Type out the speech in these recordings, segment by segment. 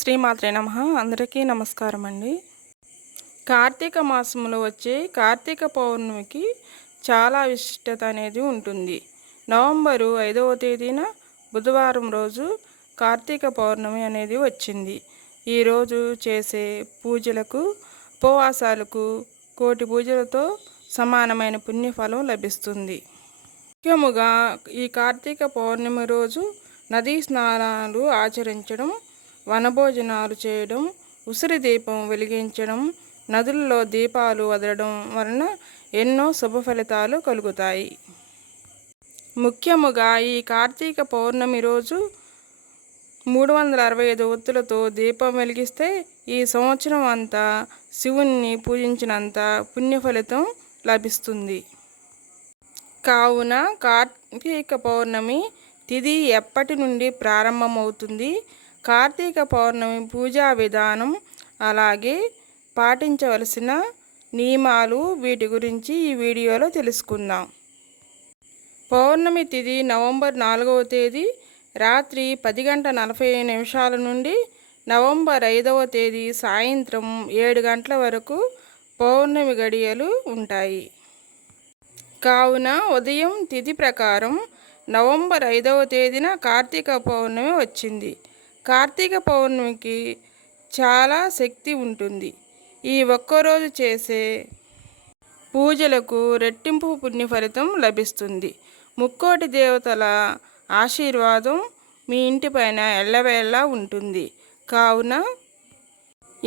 శ్రీమాత్రే నమః. అందరికీ నమస్కారం అండి. కార్తీక మాసంలో వచ్చే కార్తీక పౌర్ణమికి చాలా విశిష్టత అనేది ఉంటుంది. నవంబరు 5వ తేదీన బుధవారం రోజు కార్తీక పౌర్ణమి అనేది వచ్చింది. ఈరోజు చేసే పూజలకు, ఉపవాసాలకు కోటి పూజలతో సమానమైన పుణ్యఫలం లభిస్తుంది. ముఖ్యముగా ఈ కార్తీక పౌర్ణమి రోజు నదీ స్నానాలు ఆచరించడం, వనభోజనాలు చేయడం, ఉసిరి దీపం వెలిగించడం, నదుల్లో దీపాలు వదలడం వలన ఎన్నో శుభ ఫలితాలు కలుగుతాయి. ముఖ్యముగా ఈ కార్తీక పౌర్ణమి రోజు 365 ఒత్తులతో దీపం వెలిగిస్తే ఈ సంవత్సరం అంతా శివుణ్ణి పూజించినంత పుణ్య ఫలితం లభిస్తుంది. కావున కార్తీక పౌర్ణమి తిథి ఎప్పటి నుండి ప్రారంభమవుతుంది, కార్తీక పౌర్ణమి పూజా విధానం, అలాగే పాటించవలసిన నియమాలు, వీటి గురించి ఈ వీడియోలో తెలుసుకుందాం. పౌర్ణమి తిథి నవంబర్ 4వ తేదీ రాత్రి 10:40 నుండి నవంబర్ 5వ తేదీ సాయంత్రం 7 గంటల వరకు పౌర్ణమి గడియలు ఉంటాయి. కావున ఉదయం తిథి ప్రకారం నవంబర్ 5వ తేదీన కార్తీక పౌర్ణమి వచ్చింది. కార్తీక పౌర్ణమికి చాలా శక్తి ఉంటుంది. ఈ ఒక్కరోజు చేసే పూజలకు రెట్టింపు పుణ్య ఫలితం లభిస్తుంది. ముక్కోటి దేవతల ఆశీర్వాదం మీ ఇంటిపైన ఎల్లవేళలా ఉంటుంది. కావున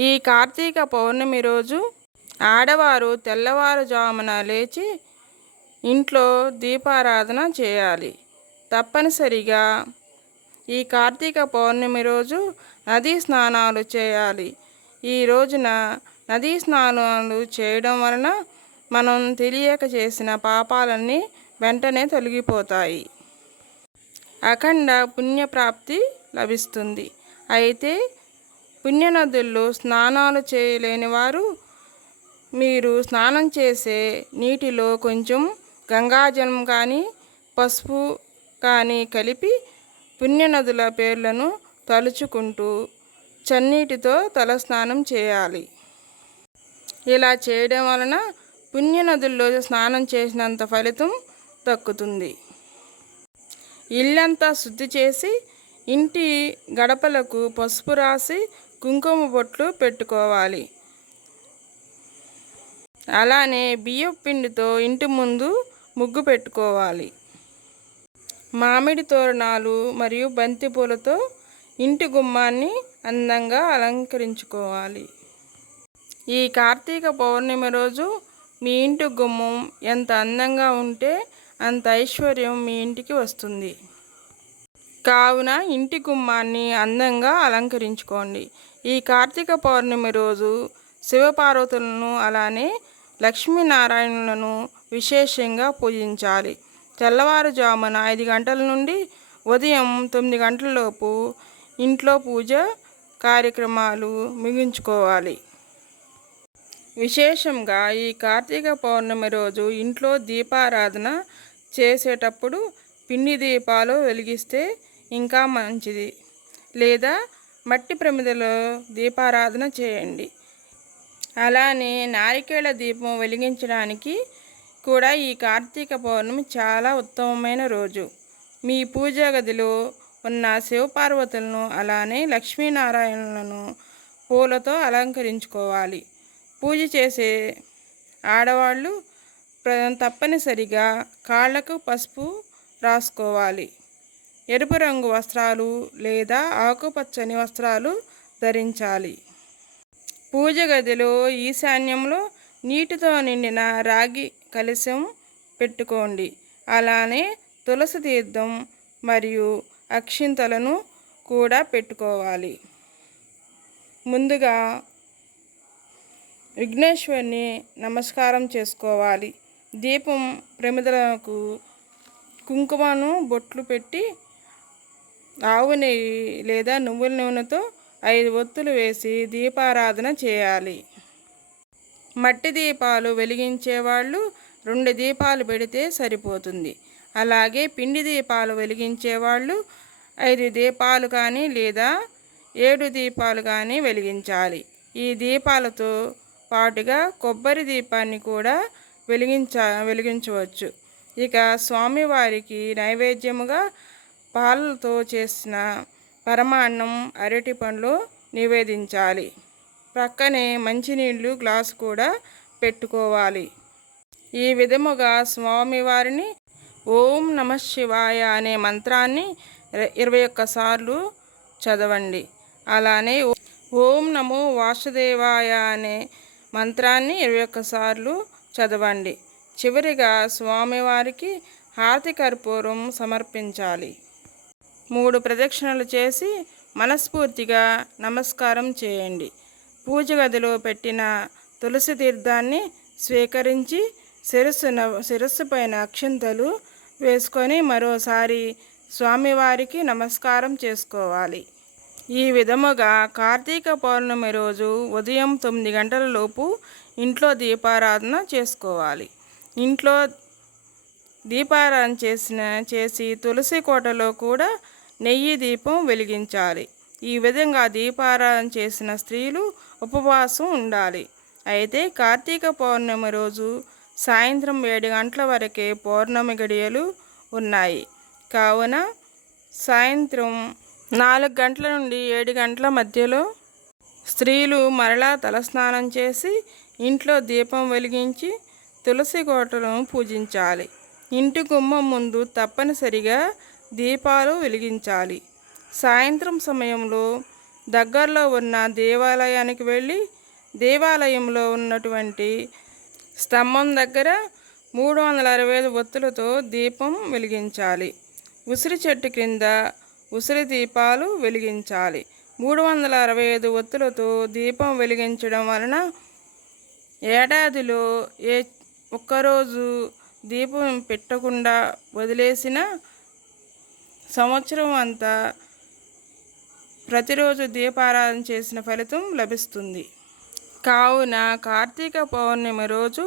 ఈ కార్తీక పౌర్ణమి రోజు ఆడవారు తెల్లవారుజామున లేచి ఇంట్లో దీపారాధన చేయాలి. తప్పనిసరిగా ఈ కార్తీక పౌర్ణమి రోజు నదీ స్నానాలు చేయాలి. ఈ రోజున నదీ స్నానాలు చేయడం వలన మనం తెలియక చేసిన పాపాలన్నీ వెంటనే తొలగిపోతాయి. అఖండ పుణ్యప్రాప్తి లభిస్తుంది. అయితే పుణ్యనదుల్లో స్నానాలు చేయలేని వారు మీరు స్నానం చేసే నీటిలో కొంచెం గంగాజలం కానీ, పసుపు కానీ కలిపి పుణ్యనదుల పేర్లను తలుచుకుంటూ చన్నీటితో తలస్నానం చేయాలి. ఇలా చేయడం వలన పుణ్యనదుల్లో స్నానం చేసినంత ఫలితం దక్కుతుంది. ఇల్లంతా శుద్ధి చేసి ఇంటి గడపలకు పసుపు రాసి కుంకుమ బొట్లు పెట్టుకోవాలి. అలానే బియ్యం పిండితో ఇంటి ముందు ముగ్గు పెట్టుకోవాలి. మామిడి తోరణాలు మరియు బంతి పూలతో ఇంటి గుమ్మాన్ని అందంగా అలంకరించుకోవాలి. ఈ కార్తీక పౌర్ణమి రోజు మీ ఇంటి గుమ్మం ఎంత అందంగా ఉంటే అంత ఐశ్వర్యం మీ ఇంటికి వస్తుంది. కావున ఇంటి గుమ్మాన్ని అందంగా అలంకరించుకోండి. ఈ కార్తీక పౌర్ణమి రోజు శివపార్వతులను, అలానే లక్ష్మీనారాయణులను విశేషంగా పూజించాలి. తెల్లవారుజామున 5 గంటల నుండి ఉదయం 9 గంటలలోపు ఇంట్లో పూజ కార్యక్రమాలు ముగించుకోవాలి. విశేషంగా ఈ కార్తీక పౌర్ణమి రోజు ఇంట్లో దీపారాధన చేసేటప్పుడు పిండి దీపాలు వెలిగిస్తే ఇంకా మంచిది, లేదా మట్టి ప్రమిదలో దీపారాధన చేయండి. అలానే నారికేళ దీపం వెలిగించడానికి కూడా ఈ కార్తీక పౌర్ణమి చాలా ఉత్తమమైన రోజు. మీ పూజా గదిలో ఉన్న శివపార్వతులను, అలానే లక్ష్మీనారాయణులను పూలతో అలంకరించుకోవాలి. పూజ చేసే ఆడవాళ్ళు తప్పనిసరిగా కాళ్ళకు పసుపు రాసుకోవాలి. ఎరుపు రంగు వస్త్రాలు లేదా ఆకుపచ్చని వస్త్రాలు ధరించాలి. పూజ గదిలో ఈశాన్యంలో నీటితో నిండిన రాగి కలశం పెట్టుకోండి. అలానే తులసి తీర్థం మరియు అక్షింతలను కూడా పెట్టుకోవాలి. ముందుగా విఘ్నేశ్వరుని నమస్కారం చేసుకోవాలి. దీపం ప్రమిదలకు కుంకుమను బొట్లు పెట్టి ఆవు నెయ్యి లేదా నువ్వుల నూనెతో 5 ఒత్తులు వేసి దీపారాధన చేయాలి. మట్టి దీపాలు వెలిగించేవాళ్ళు 2 దీపాలు పెడితే సరిపోతుంది. అలాగే పిండి దీపాలు వెలిగించేవాళ్ళు 5 దీపాలు కానీ లేదా 7 దీపాలు కానీ వెలిగించాలి. ఈ దీపాలతో పాటుగా కొబ్బరి దీపాన్ని కూడా వెలిగించవచ్చు. ఇక స్వామివారికి నైవేద్యముగా పాలతో చేసిన పరమాన్నం, అరటి పండ్లు నివేదించాలి. ప్రక్కనే మంచినీళ్ళు గ్లాసు కూడా పెట్టుకోవాలి. ఈ విధముగా స్వామివారిని ఓం నమః శివాయ అనే మంత్రాన్ని 21 సార్లు చదవండి. అలానే ఓం నమో వాసుదేవాయ అనే మంత్రాన్ని 21 సార్లు చదవండి. చివరిగా స్వామివారికి హారతి కర్పూరం సమర్పించాలి. 3 ప్రదక్షిణలు చేసి మనస్ఫూర్తిగా నమస్కారం చేయండి. పూజ గదిలో పెట్టిన తులసి తీర్థాన్ని స్వీకరించి శిరస్సు పైన అక్షింతలు వేసుకొని మరోసారి స్వామివారికి నమస్కారం చేసుకోవాలి. ఈ విధముగా కార్తీక పౌర్ణమి రోజు ఉదయం 9 గంటల లోపు ఇంట్లో దీపారాధన చేసుకోవాలి. ఇంట్లో దీపారాధన చేసి తులసి కోటలో కూడా నెయ్యి దీపం వెలిగించాలి. ఈ విధంగా దీపారాధన చేసిన స్త్రీలు ఉపవాసం ఉండాలి. అయితే కార్తీక పౌర్ణమి రోజు సాయంత్రం 7 గంటల వరకే పౌర్ణమి గడియలు ఉన్నాయి. కావున సాయంత్రం 4 గంటల నుండి 7 గంటల మధ్యలో స్త్రీలు మరలా తలస్నానం చేసి ఇంట్లో దీపం వెలిగించి తులసి కోటలను పూజించాలి. ఇంటి గుమ్మం ముందు తప్పనిసరిగా దీపాలు వెలిగించాలి. సాయంత్రం సమయంలో దగ్గరలో ఉన్న దేవాలయానికి వెళ్ళి దేవాలయంలో ఉన్నటువంటి స్తంభం దగ్గర 365 ఒత్తులతో దీపం వెలిగించాలి. ఉసిరి చెట్టు క్రింద ఉసిరి దీపాలు వెలిగించాలి. 365 ఒత్తులతో దీపం వెలిగించడం వలన ఏడాదిలో ఒక్కరోజు దీపం పెట్టకుండా వదిలేసిన సంవత్సరం అంతా ప్రతిరోజు దీపారాధన చేసిన ఫలితం లభిస్తుంది. కావున కార్తీక పౌర్ణమి రోజు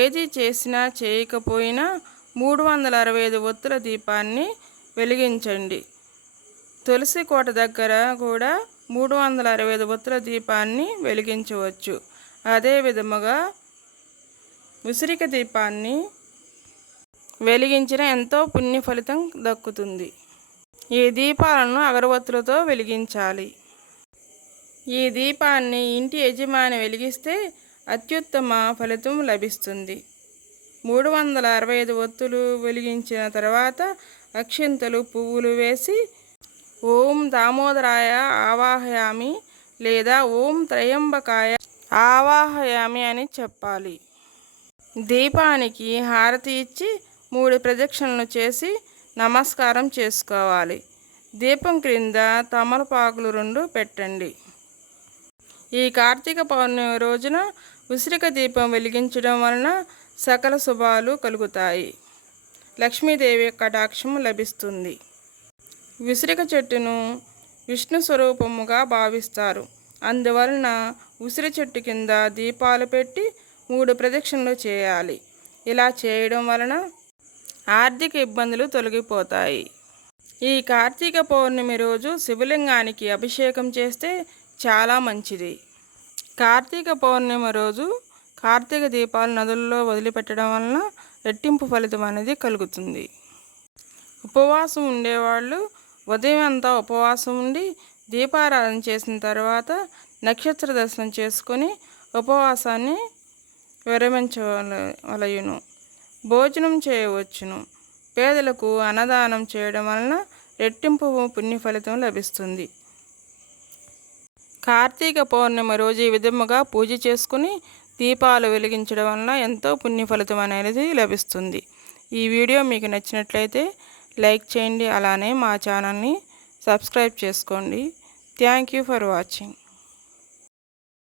ఏది చేసినా చేయకపోయినా 365 ఒత్తుల దీపాన్ని వెలిగించండి. తులసి కోట దగ్గర కూడా 365 ఒత్తుల దీపాన్ని వెలిగించవచ్చు. అదే విధముగా ఉసిరిక దీపాన్ని వెలిగించిన ఎంతో పుణ్య ఫలితం దక్కుతుంది. ఈ దీపాలను అగరవత్తులతో వెలిగించాలి. ఈ దీపాన్ని ఇంటి యజమాని వెలిగిస్తే అత్యుత్తమ ఫలితం లభిస్తుంది. 365 ఒత్తులు వెలిగించిన తర్వాత అక్షింతలు, పువ్వులు వేసి ఓం దామోదరాయ ఆవాహయామి లేదా ఓం త్రయంబకాయ ఆవాహయామి అని చెప్పాలి. దీపానికి హారతి ఇచ్చి 3 ప్రదక్షిణలు చేసి నమస్కారం చేసుకోవాలి. దీపం క్రింద తమలపాకులు 2 పెట్టండి. ఈ కార్తీక పౌర్ణమి రోజున ఉసిరిక దీపం వెలిగించడం వలన సకల శుభాలు కలుగుతాయి. లక్ష్మీదేవి కటాక్షం లభిస్తుంది. ఉసిరిక చెట్టును విష్ణు స్వరూపముగా భావిస్తారు. అందువలన ఉసిరి చెట్టు కింద దీపాలు పెట్టి 3 ప్రదక్షిణలు చేయాలి. ఇలా చేయడం వలన ఆర్థిక ఇబ్బందులు తొలగిపోతాయి. ఈ కార్తీక పౌర్ణమి రోజు శివలింగానికి అభిషేకం చేస్తే చాలా మంచిది. కార్తీక పౌర్ణమి రోజు కార్తీక దీపాలు నదుల్లో వదిలిపెట్టడం వలన రెట్టింపు ఫలితం అనేది కలుగుతుంది. ఉపవాసం ఉండేవాళ్ళు ఉదయం అంతా ఉపవాసం ఉండి దీపారాధన చేసిన తర్వాత నక్షత్ర దర్శనం చేసుకొని ఉపవాసాన్ని విరమించవలయును. భోజనం చేయవచ్చును. పేదలకు అన్నదానం చేయడం వలన రెట్టింపు పుణ్య ఫలితం లభిస్తుంది. కార్తీక పౌర్ణమి రోజు ఈ విధముగా పూజ చేసుకుని దీపాలు వెలిగించడం వలన ఎంతో పుణ్య ఫలితం అనేది లభిస్తుంది. ఈ వీడియో మీకు నచ్చినట్లయితే లైక్ చేయండి. అలానే మా ఛానల్ని సబ్స్క్రైబ్ చేసుకోండి. Thank you for watching.